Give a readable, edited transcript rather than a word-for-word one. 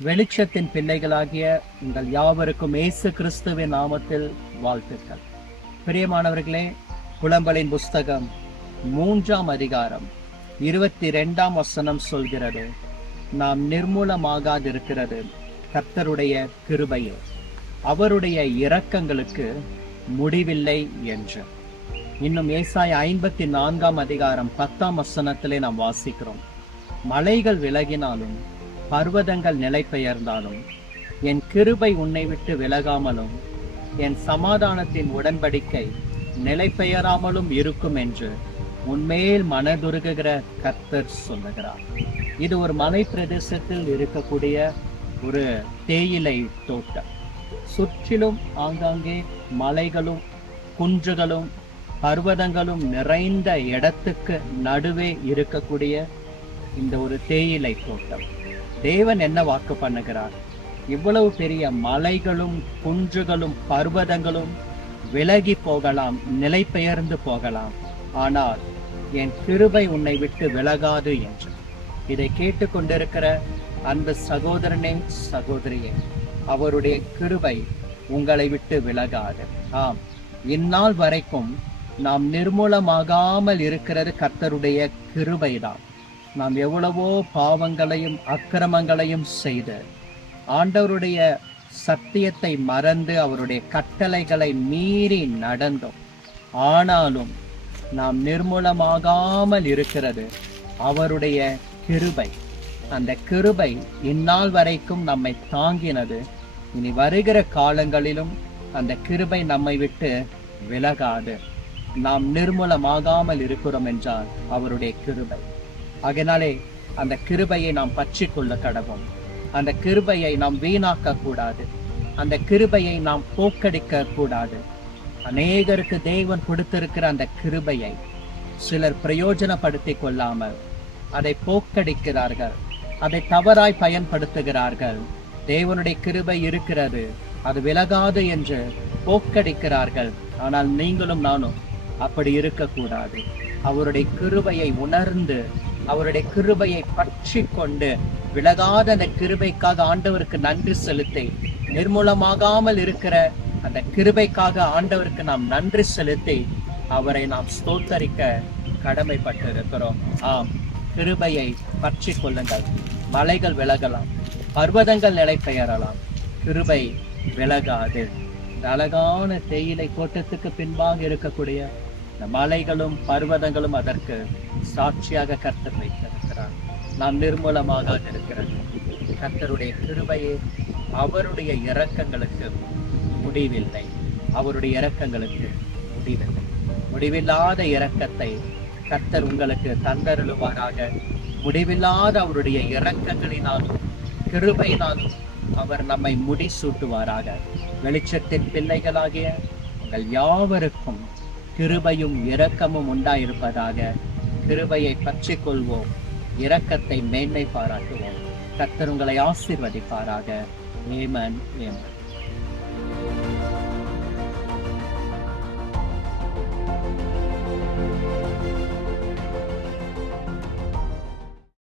வெளிச்சத்தின் பிள்ளைகளாகிய உங்கள் யாவருக்கும் இயேசு கிறிஸ்துவின் நாமத்தில் வாழ்த்துக்கள். பிரியமானவர்களே, புலம்பலின் புஸ்தகம் 3ஆம் அதிகாரம் 22ஆம் வசனம் சொல்கிறது, நாம் நிர்மூலமாகாதிருக்கிறது கர்த்தருடைய கிருபையே, அவருடைய இரக்கங்களுக்கு முடிவில்லை என்று. இன்னும் ஏசாயா 54ஆம் அதிகாரம் 10ஆம் வசனத்திலே நாம் வாசிக்கிறோம், மலைகள் விலகினாலும் பர்வதங்கள் நிலை பெயர்ந்தாலும் என் கிருபை உன்னை விட்டு விலகாமலும் என் சமாதானத்தின் உடன்படிக்கை நிலை பெயராமலும் இருக்கும் என்று உன்மேல் மனதுருகுகிற கர்த்தர் சொல்லுகிறார். இது ஒரு மலை பிரதேசத்தில் இருக்கக்கூடிய ஒரு தேயிலை தோட்டம். சுற்றிலும் ஆங்காங்கே மலைகளும் குன்றுகளும் பர்வதங்களும் நிறைந்த இடத்துக்கு நடுவே இருக்கக்கூடிய இந்த ஒரு தேயிலை தோட்டம். தேவன் என்ன வாக்கு பண்ணுகிறார்? இவ்வளவு பெரிய மலைகளும் குன்றுகளும் பர்வதங்களும் விலகி போகலாம், நிலை பெயர்ந்து போகலாம், ஆனால் என் கிருபை உன்னை விட்டு விலகாது என்று. இதை கேட்டுக்கொண்டிருக்கிற அன்பு சகோதரனே, சகோதரியே, அவருடைய கிருபை உங்களை விட்டு விலகாது. ஆம், இந்நாள் வரைக்கும் நாம் நிர்மூலமாகாமல் இருக்கிறது கர்த்தருடைய கிருபைதான். நாம் எவ்வளவோ பாவங்களையும் அக்கிரமங்களையும் செய்து ஆண்டவருடைய சத்தியத்தை மறந்து அவருடைய கட்டளைகளை மீறி நடந்தோம். ஆனாலும் நாம் நிர்மூலமாகாமல் இருக்கிறது அவருடைய கிருபை. அந்த கிருபை இந்நாள் வரைக்கும் நம்மை தாங்கினது. இனி வருகிற காலங்களிலும் அந்த கிருபை நம்மை விட்டு விலகாது. நாம் நிர்மூலமாகாமல் இருக்கிறோம் என்றால் அவருடைய கிருபை. அதனாலே அந்த கிருபையை நாம் பற்றி கொள்ள கடவோம். அந்த கிருபையை நாம் வீணாக்க கூடாது. அந்த கிருபையை நாம் போக்கடிக்க கூடாது. அநேகருக்கு தேவன் கொடுத்திருக்கிற அந்த கிருபையை சிலர் பிரயோஜனப்படுத்திக் கொள்ளாமல் அதை போக்கடிக்கிறார்கள், அதை தவறாய் பயன்படுத்துகிறார்கள். தேவனுடைய கிருபை இருக்கிறது, அது விலகாது என்று போக்கடிக்கிறார்கள். ஆனால் நீங்களும் நானும் அப்படி இருக்கக்கூடாது. அவருடைய கிருபையை உணர்ந்து அவருடைய கிருபையை பற்றி கொண்டு விலகாத அந்த கிருபைக்காக ஆண்டவருக்கு நன்றி செலுத்தி, நிர்மூலமாகாமல் இருக்கிற அந்த கிருபைக்காக ஆண்டவருக்கு நாம் நன்றி செலுத்தி அவரை நாம் ஸ்தோத்தரிக்க கடமைப்பட்டு இருக்கிறோம். ஆம், கிருபையை பற்றி கொள்ளுங்கள். மலைகள் விலகலாம், பர்வதங்கள் நிலை பெயரலாம், கிருபை விலகாது. இந்த அழகான தேயிலை தோட்டத்துக்கு பின்பாக இருக்கக்கூடிய இந்த மலைகளும் பர்வதங்களும் அதற்கு சாட்சியாக கர்த்தர் வைத்திருக்கிறார். நாம் நிர்மூலமாக இருக்கிறது கர்த்தருடைய கிருபையே, அவருடைய இரக்கங்களுக்கு முடிவில்லை. அவருடைய இரக்கங்களுக்கு முடிவில்லை. முடிவில்லாத இரக்கத்தை கர்த்தர் உங்களுக்கு தந்தருளுவாராக. முடிவில்லாத அவருடைய இரக்கங்களினாலும் கிருபையினாலும் அவர் நம்மை முடிசூட்டுவாராக. வெளிச்சத்தின் பிள்ளைகளாகிய உங்கள் யாவருக்கும் கிருபையும் இரக்கமும் உண்டாயிருப்பதாக. கிருபையை பற்றி கொள்வோம், இரக்கத்தை மேன்மை பாராட்டுவோம். கர்த்தர் உங்களை ஆசீர்வதிப்பாராக. ஆமென், ஆமென்.